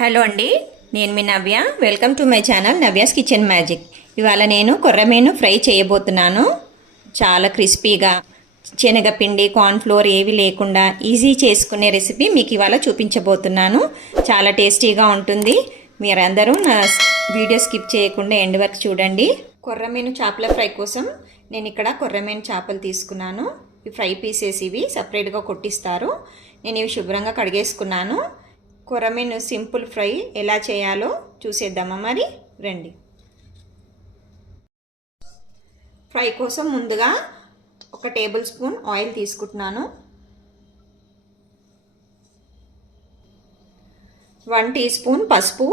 Hello అండి, నేను మీ Navya. Welcome to my channel Navya's kitchen magic. ఇవాళ నేను కొర్రమీను ఫ్రై చేయబోతున్నాను. చాలా క్రిస్పీగా, శనగపిండి, కార్న్ఫ్లోర్ ఏవి లేకుండా ఈజీ చేసుకునే రెసిపీ మీకు ఇవాళ చూపించబోతున్నాను. చాలా టేస్టీగా ఉంటుంది. మీరందరూ నా వీడియో స్కిప్ చేయకుండా ఎండ్ వరకు చూడండి. కొర్రమీను చేపల ఫ్రై కోసం నేను ఇక్కడ కొర్రమీను చేపలు తీసుకున్నాను. ఈ ఫ్రై పీసెస్ ఇవి సపరేట్గా కొట్టిస్తారు. నేను ఇవి శుభ్రంగా కడిగేసుకున్నాను. కొర్రమీను సింపుల్ ఫ్రై ఎలా చేయాలో చూసేద్దామా మరి, రండి. ఫ్రై కోసం ముందుగా 1 టేబుల్ స్పూన్ ఆయిల్ తీసుకుంటున్నాను. 1 టీ స్పూన్ పసుపు,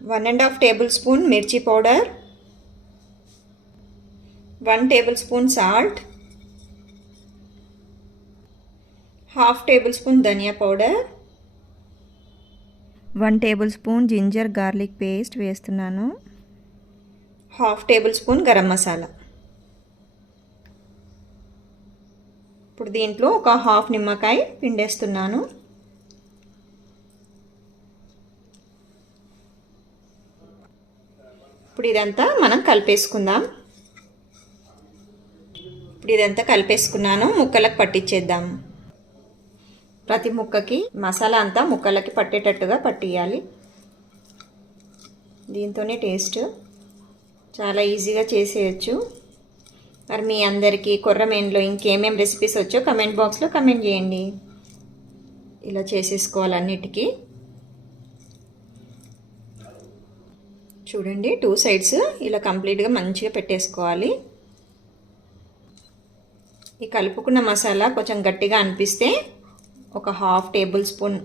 1½ టేబుల్ స్పూన్ మిర్చి powder, 1 tablespoon salt, 1/2 tablespoon ధనియా powder, 1 tablespoon ginger garlic paste వేస్తున్నాను. 1/2 టేబుల్ స్పూన్ గరం మసాలా. ఇప్పుడు దీంట్లో ఒక 1/2 నిమ్మకాయ పిండేస్తున్నాను. ఇప్పుడు ఇదంతా మనం కలిపేసుకుందాం. ఇప్పుడు ఇదంతా కలిపేసుకున్నాను. ముక్కలకు పట్టించేద్దాం. ప్రతి ముక్కకి మసాలా అంతా ముక్కలకి పట్టేటట్టుగా పట్టియాలి. దీంతోనే టేస్ట్. చాలా ఈజీగా చేసేయచ్చు. మరి మీ అందరికీ కొర్రమీనులో ఇంకేమేం రెసిపీస్ వచ్చో కమెంట్ బాక్స్లో కమెంట్ చేయండి. ఇలా చేసేసుకోవాలి అన్నిటికీ. చూడండి, 2 సైడ్స్ ఇలా కంప్లీట్గా మంచిగా పెట్టేసుకోవాలి. ఈ కలుపుకున్న మసాలా కొంచెం గట్టిగా అనిపిస్తే ఒక 1/2 టేబుల్ స్పూన్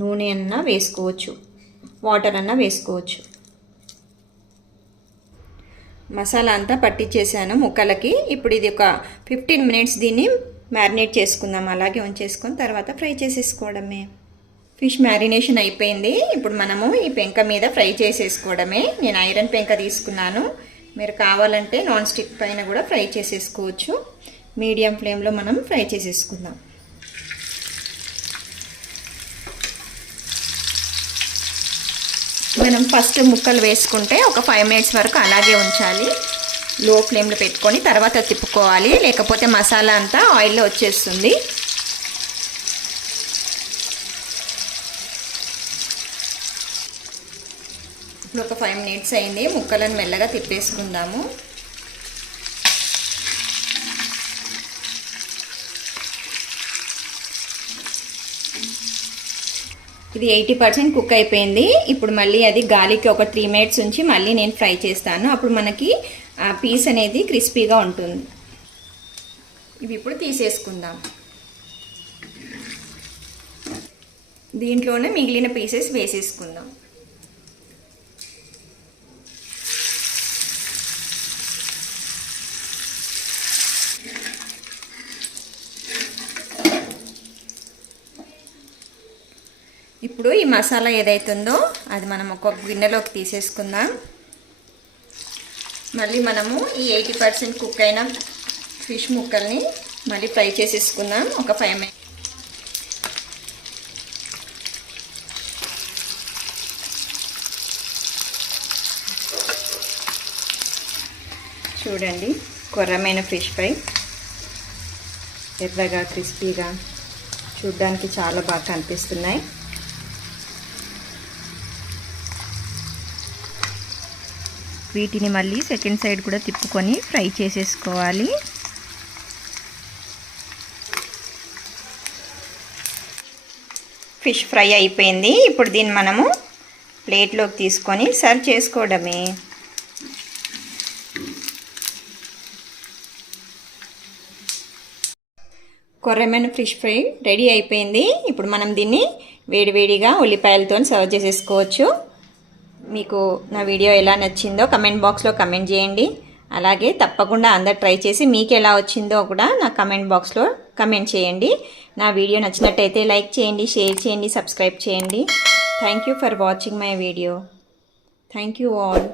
నూనె అన్నా వేసుకోవచ్చు, వాటర్ అన్నా వేసుకోవచ్చు. మసాలా అంతా పట్టించేసాను ముక్కలకి. ఇప్పుడు ఇది ఒక 15 మినిట్స్ దీన్ని మ్యారినేట్ చేసుకుందాం. అలాగే ఉంచేసుకొని తర్వాత ఫ్రై చేసేసుకోవడమే. ఫిష్ మ్యారినేషన్ అయిపోయింది. ఇప్పుడు మనము ఈ పెంక మీద ఫ్రై చేసేసుకోవడమే. నేను ఐరన్ పెంక తీసుకున్నాను. మీరు కావాలంటే నాన్ స్టిక్ పైన కూడా ఫ్రై చేసేసుకోవచ్చు. మీడియం ఫ్లేమ్లో మనం ఫ్రై చేసేసుకుందాం. మనం ఫస్ట్ ముక్కలు వేసుకుంటే ఒక 5 మినిట్స్ వరకు అలాగే ఉంచాలి. లో ఫ్లేమ్లో పెట్టుకొని తర్వాత తిప్పుకోవాలి, లేకపోతే మసాలా అంతా ఆయిల్లో వచ్చేస్తుంది. ఇప్పుడు ఒక 5 మినిట్స్ అయింది. ముక్కలను మెల్లగా తిప్పేసుకుందాము. ఇది 80% కుక్ అయిపోయింది. ఇప్పుడు మళ్ళీ అది గాలికి ఒక 3 మినిట్స్ ఉంచి మళ్ళీ నేను ఫ్రై చేస్తాను. అప్పుడు మనకి ఆ పీస్ అనేది క్రిస్పీగా ఉంటుంది. ఇవి ఇప్పుడు తీసేసుకుందాం. దీంట్లోనే మిగిలిన పీసెస్ వేసేసుకుందాం. ఇప్పుడు ఈ మసాలా ఏదైతుందో అది మనం ఒక గిన్నెలోకి తీసేసుకుందాం. మళ్ళీ మనము ఈ 80% కుక్ అయిన ఫిష్ ముక్కల్ని మళ్ళీ ఫ్రై చేసేసుకుందాం ఒక 5 మినిట్స్. చూడండి, కొర్రమైన ఫిష్ ఫ్రై ఎర్రగా క్రిస్పీగా చూడ్డానికి చాలా బాగా కనిపిస్తున్నాయి. వీటిని మళ్ళీ సెకండ్ సైడ్ కూడా తిప్పుకొని ఫ్రై చేసేసుకోవాలి. ఫిష్ ఫ్రై అయిపోయింది. ఇప్పుడు దీన్ని మనము ప్లేట్లోకి తీసుకొని సర్వ్ చేసుకోవడమే. కొర్రమీను ఫిష్ ఫ్రై రెడీ అయిపోయింది. ఇప్పుడు మనం దీన్ని వేడివేడిగా ఉల్లిపాయలతో సర్వ్ చేసేసుకోవచ్చు. మీకు నా వీడియో ఎలా నచ్చిందో కమెంట్ బాక్స్లో కమెంట్ చేయండి. అలాగే తప్పకుండా అందరు ట్రై చేసి మీకు ఎలా వచ్చిందో కూడా నా కమెంట్ బాక్స్లో కమెంట్ చేయండి. నా వీడియో నచ్చినట్టయితే లైక్ చేయండి, షేర్ చేయండి, సబ్స్క్రైబ్ చేయండి. Thank you for watching my video. Thank you all.